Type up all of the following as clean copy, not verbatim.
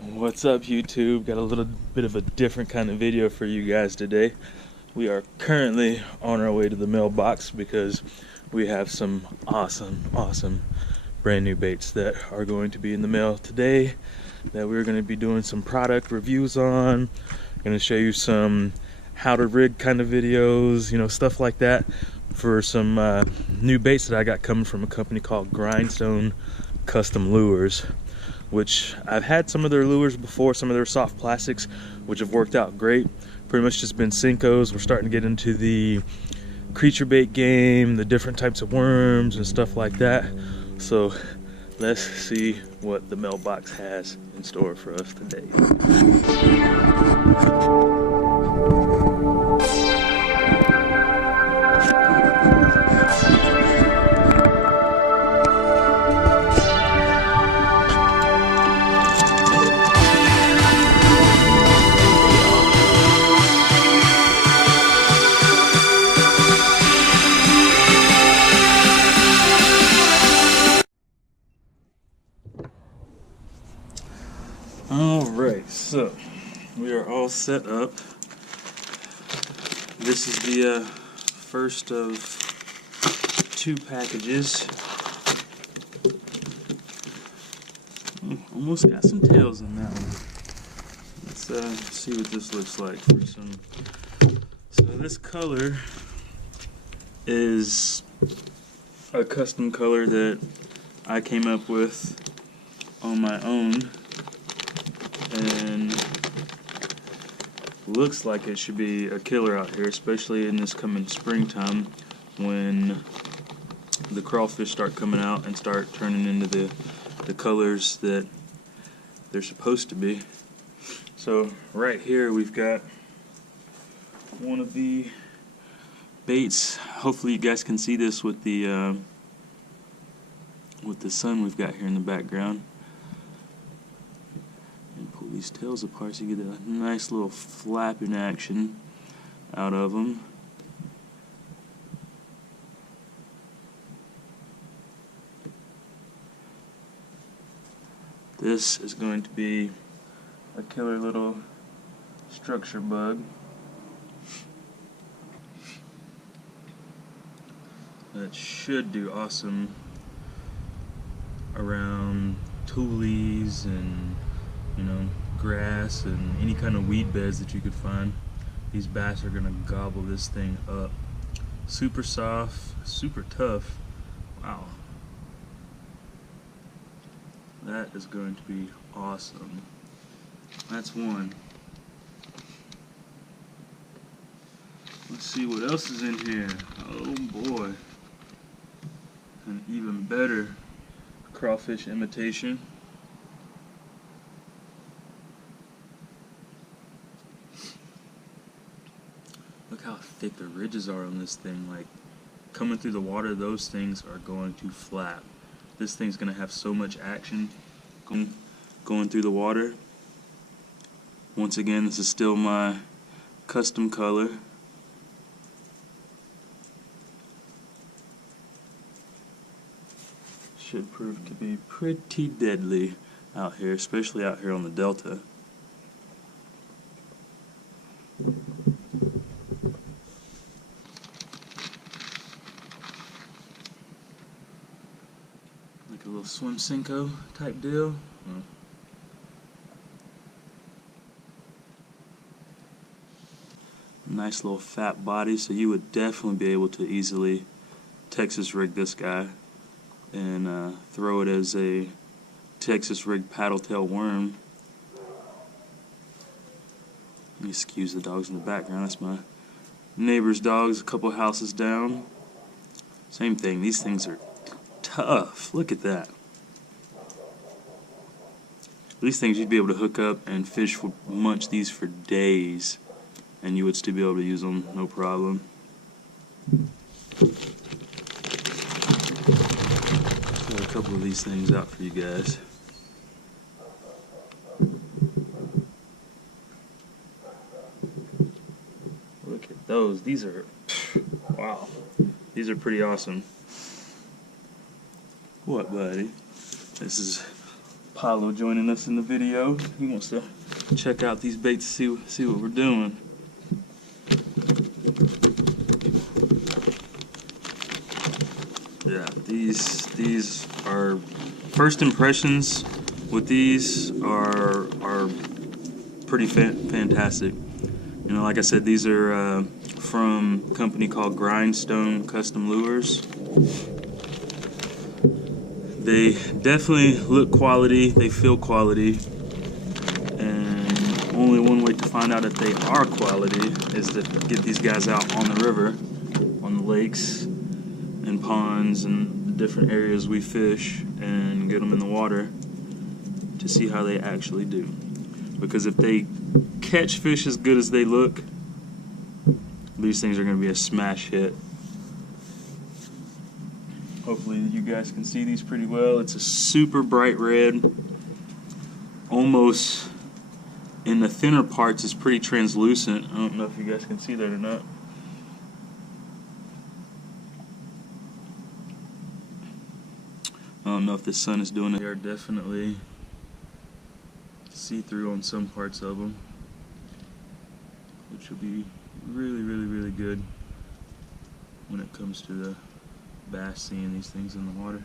What's up, YouTube? Got a little bit of a different kind of video for you guys today. We are currently on our way to the mailbox because we have some awesome brand new baits that are going to be in the mail today that we're going to be doing some product reviews on. Going to show you some how to rig kind of videos, stuff like that, for some new baits that I got coming from a company called GrindStone Kustom Lures, which I've had some of their lures before, some of their soft plastics, which have worked out great. Pretty much just been Senkos. We're starting to get into the creature bait game, the different types of worms and stuff like that. So let's see what the mailbox has in store for us today. Alright, so we are all set up. This is the first of 2 packages. Almost got some tails in that one. Let's see what this looks like for some. So this color is a custom color that I came up with on my own, and looks like it should be a killer out here, especially in this coming springtime when the crawfish start coming out and start turning into the colors that they're supposed to be. So right here we've got one of the baits. Hopefully you guys can see this with the sun we've got here in the background. Pull these tails apart so you get a nice little flapping action out of them. This is going to be a killer little structure bug that should do awesome around tules and grass and any kind of weed beds that you could find. These bass are gonna gobble this thing up. Super soft, super tough. Wow. That is going to be awesome. That's one. Let's see what else is in here. Oh boy. An even better crawfish imitation. Look how thick the ridges are on this thing. Like, coming through the water, those things are going to flap. This thing's going to have so much action going through the water. Once again, this is still my custom color. Should prove to be pretty deadly out here, especially out here on the Delta. Like a little swim Senko type deal. Nice little fat body, so you would definitely be able to easily Texas rig this guy and throw it as a Texas rig paddle tail worm. Let me excuse the dogs in the background. That's my neighbor's dogs a couple houses down. Same thing, these things are tough. Look at that. These things you'd be able to hook up and fish for munch these for days, and you would still be able to use them no problem. Got a couple of these things out for you guys. Look at those. These are, wow. These are pretty awesome. What, buddy? This is Apollo joining us in the video. He wants to check out these baits, see what we're doing. Yeah, these are first impressions with these are pretty fantastic. You know, like I said, these are from a company called GrindStone Kustom Lures. They definitely look quality, they feel quality, and only one way to find out if they are quality is to get these guys out on the river, on the lakes and ponds and the different areas we fish, and get them in the water to see how they actually do. Because if they catch fish as good as they look, these things are going to be a smash hit. Hopefully you guys can see these pretty well. It's a super bright red, almost in the thinner parts is pretty translucent. I don't know if you guys can see that or not. I don't know if the sun is doing it. They are definitely see-through on some parts of them, which will be really good when it comes to the bass seeing these things in the water.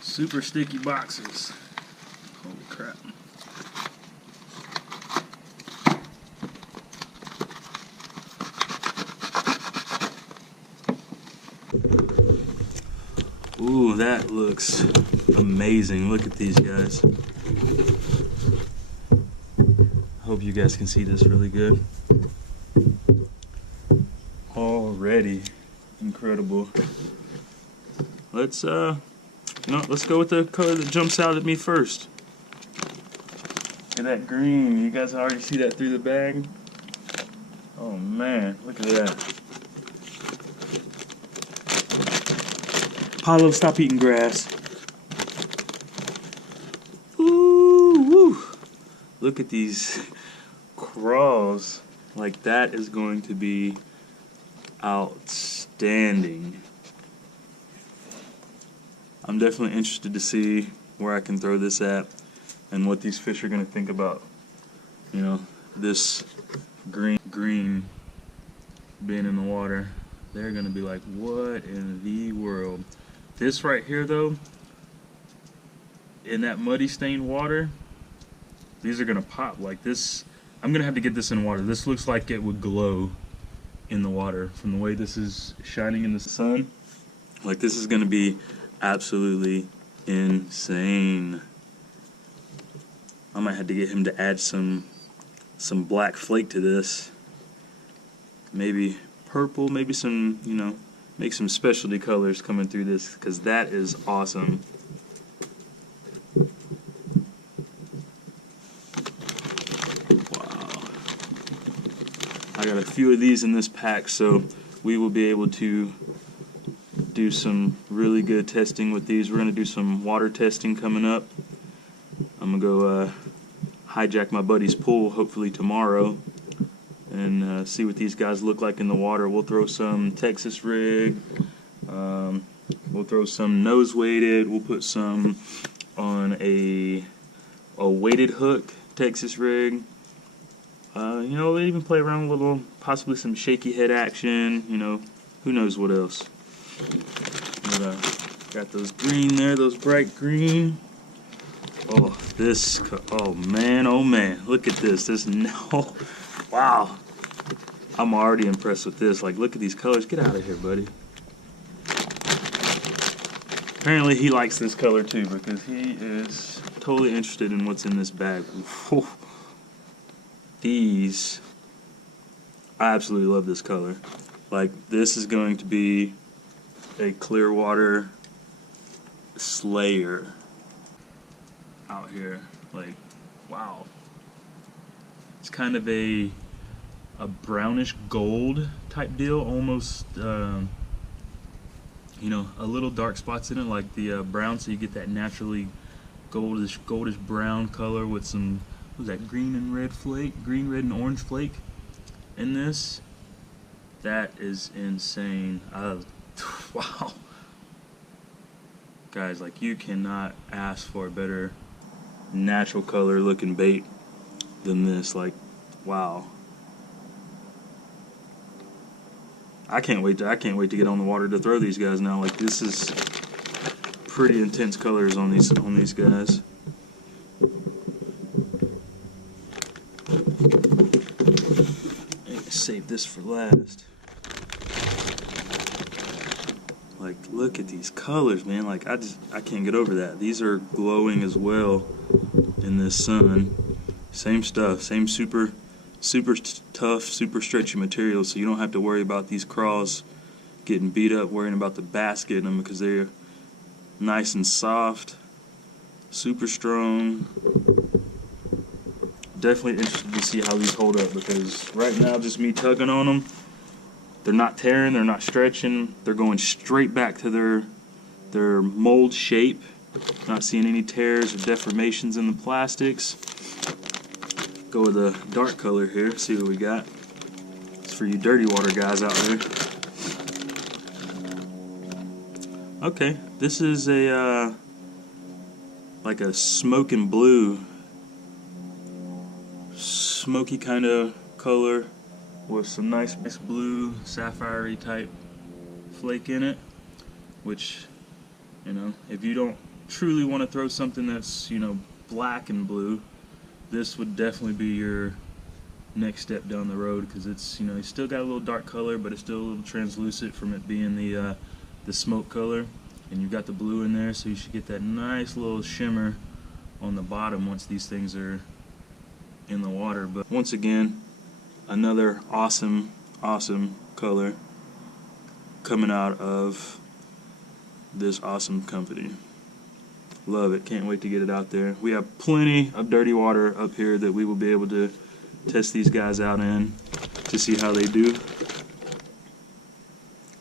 Super sticky boxes. Holy crap. Ooh, that looks amazing. Look at these guys. Hope you guys can see this really good. Already incredible. Let's let's go with the color that jumps out at me first. Look at that green. You guys already see that through the bag? Oh man, look at that. Apollo, stop eating grass. Ooh, woo. Look at these crawls. Like, that is going to be outstanding. I'm definitely interested to see where I can throw this at and what these fish are going to think about, you know, this green being in the water. They're going to be like, what in the world? This right here, though, in that muddy stained water, these are going to pop like this. I'm going to have to get this in water. This looks like it would glow in the water from the way this is shining in the sun. Like, this is going to be absolutely insane. I might have to get him to add some black flake to this. Maybe purple, maybe some, you know, make some specialty colors coming through this, because that is awesome. Wow. I got a few of these in this pack, so we will be able to do some really good testing with these. We're going to do some water testing coming up. I'm going to go hijack my buddy's pool hopefully tomorrow and see what these guys look like in the water. We'll throw some Texas rig, we'll throw some nose weighted, we'll put some on a weighted hook Texas rig. You know, we'll even play around with a little, possibly some shaky head action, you know, who knows what else. But, got those green there, those bright green. Oh, this, oh man, look at this, no, wow. I'm already impressed with this. Like, look at these colors. Get out of here, buddy. Apparently he likes this color too, because he is totally interested in what's in this bag. These, I absolutely love this color. Like, this is going to be a Clearwater slayer out here. Like, wow. It's kind of a brownish gold type deal, almost, you know, a little dark spots in it, like the brown, so you get that naturally goldish brown color with some, what was that, green, red, and orange flake. in this. That is insane. Wow. Guys, like, you cannot ask for a better natural color looking bait than this. Like, wow. I can't wait to get on the water to throw these guys now. Like, this is pretty intense colors on these guys. Save this for last. Like, look at these colors, man. Like, I can't get over that. These are glowing as well in this sun. Same stuff, same super tough, super stretchy material, so you don't have to worry about these craws getting beat up, worrying about the bass getting them, because they're nice and soft, super strong. Definitely interested to see how these hold up, because right now, just me tugging on them, they're not tearing, they're not stretching, they're going straight back to their mold shape. Not seeing any tears or deformations in the plastics. Go with a dark color here, see what we got. It's for you dirty water guys out there. Okay, this is a like a smoke and blue, smoky kind of color with some nice blue sapphire type flake in it, which, you know, if you don't truly want to throw something that's, you know, black and blue, this would definitely be your next step down the road, because it's, you know, it's still got a little dark color, but it's still a little translucent from it being the smoke color, and you've got the blue in there, so you should get that nice little shimmer on the bottom once these things are in the water. But once again, another awesome color coming out of this awesome company. Love it. Can't wait to get it out there. We have plenty of dirty water up here that we will be able to test these guys out in to see how they do.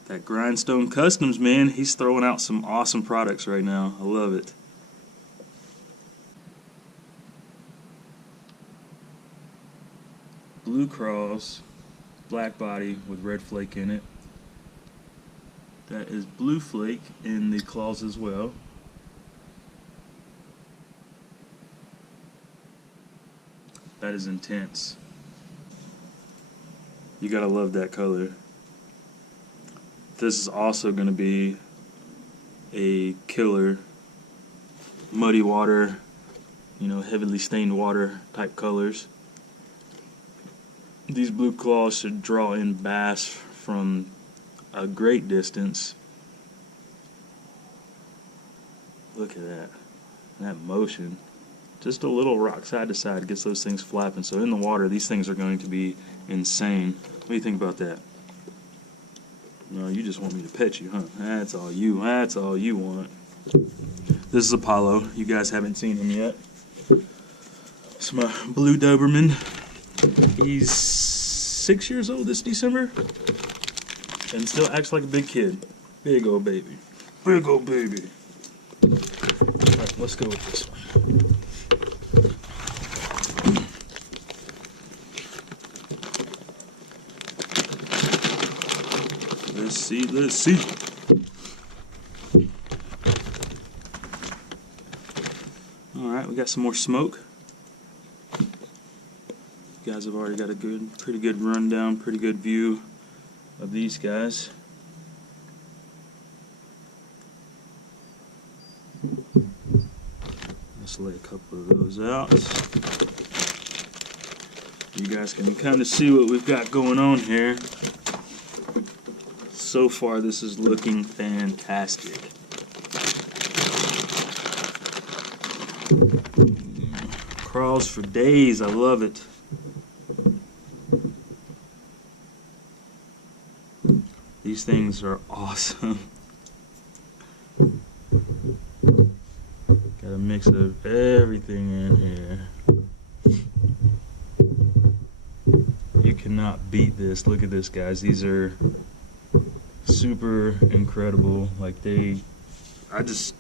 That GrindStone Kustoms, man, he's throwing out some awesome products right now. I love it. Blue craws, black body with red flake in it. That is blue flake in the claws as well. That is intense. You gotta love that color. This is also gonna be a killer muddy water, you know, heavily stained water type colors. These blue claws should draw in bass from a great distance. Look at that motion. Just a little rock side to side gets those things flapping. So in the water, these things are going to be insane. What do you think about that? No, you just want me to pet you, huh? That's all you want. This is Apollo. You guys haven't seen him yet. It's my blue Doberman. He's 6 years old this December and still acts like a big kid. Big old baby. Big old baby. Alright, let's go with this one. Let's see. Alright, we got some more smoke. You guys have already got a pretty good rundown, pretty good view of these guys. Let's lay a couple of those out. You guys can kind of see what we've got going on here. So far, this is looking fantastic. Crawls for days. I love it. These things are awesome. Got a mix of everything in here. You cannot beat this. Look at this, guys. These are super incredible. Like, I just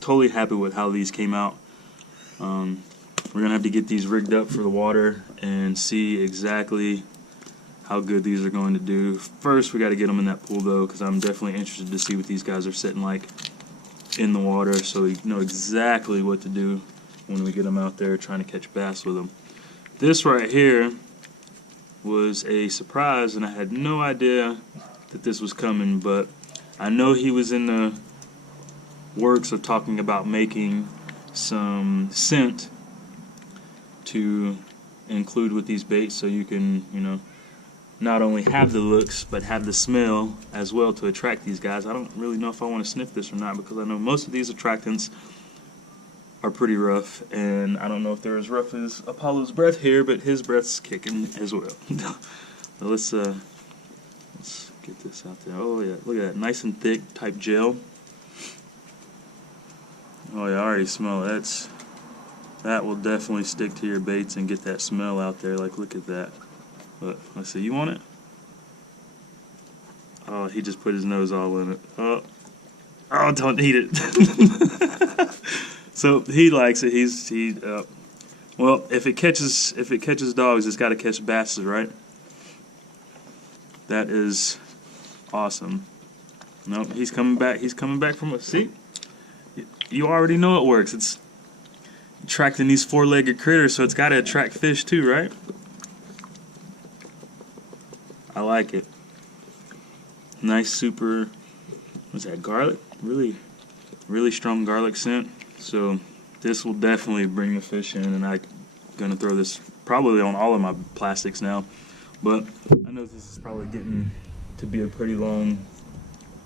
totally happy with how these came out. We're gonna have to get these rigged up for the water and see exactly how good these are going to do. First, we got to get them in that pool though, because I'm definitely interested to see what these guys are sitting like in the water, so we know exactly what to do when we get them out there trying to catch bass with them. This right here was a surprise, and I had no idea that this was coming, but I know he was in the works of talking about making some scent to include with these baits, so you can, you know, not only have the looks but have the smell as well to attract these guys. I don't really know if I want to sniff this or not, because I know most of these attractants are pretty rough, and I don't know if they're as rough as Apollo's breath here, but his breath's kicking as well. let's get this out there. Oh yeah, look at that, nice and thick type gel. Oh yeah, I already smell it. That will definitely stick to your baits and get that smell out there. Like, look at that. Look, let's see, you want it? Oh, he just put his nose all in it. Oh, don't eat it. So he likes it. Well, if it catches dogs, it's got to catch basses, right? That is awesome. Nope, he's coming back. He's coming back from a see. You already know it works. It's attracting these four-legged critters, so it's got to attract fish too, right? I like it. Nice, super. What's that? Garlic? Really, really strong garlic scent. So this will definitely bring the fish in, and I'm gonna throw this probably on all of my plastics now. But I know this is probably getting to be a pretty long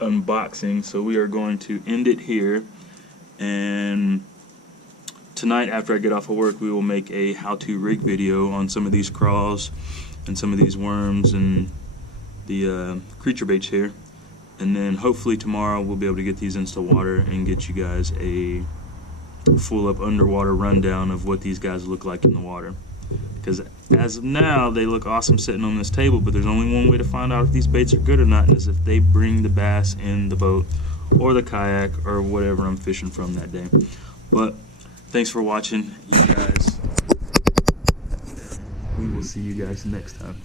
unboxing, so we are going to end it here. And tonight, after I get off of work, we will make a how-to rig video on some of these crawls and some of these worms and the creature baits here. And then hopefully tomorrow we'll be able to get these into water and get you guys a full up underwater rundown of what these guys look like in the water. Because as of now, they look awesome sitting on this table, but there's only one way to find out if these baits are good or not, is if they bring the bass in the boat or the kayak or whatever I'm fishing from that day. But thanks for watching, you guys. We will see you guys next time.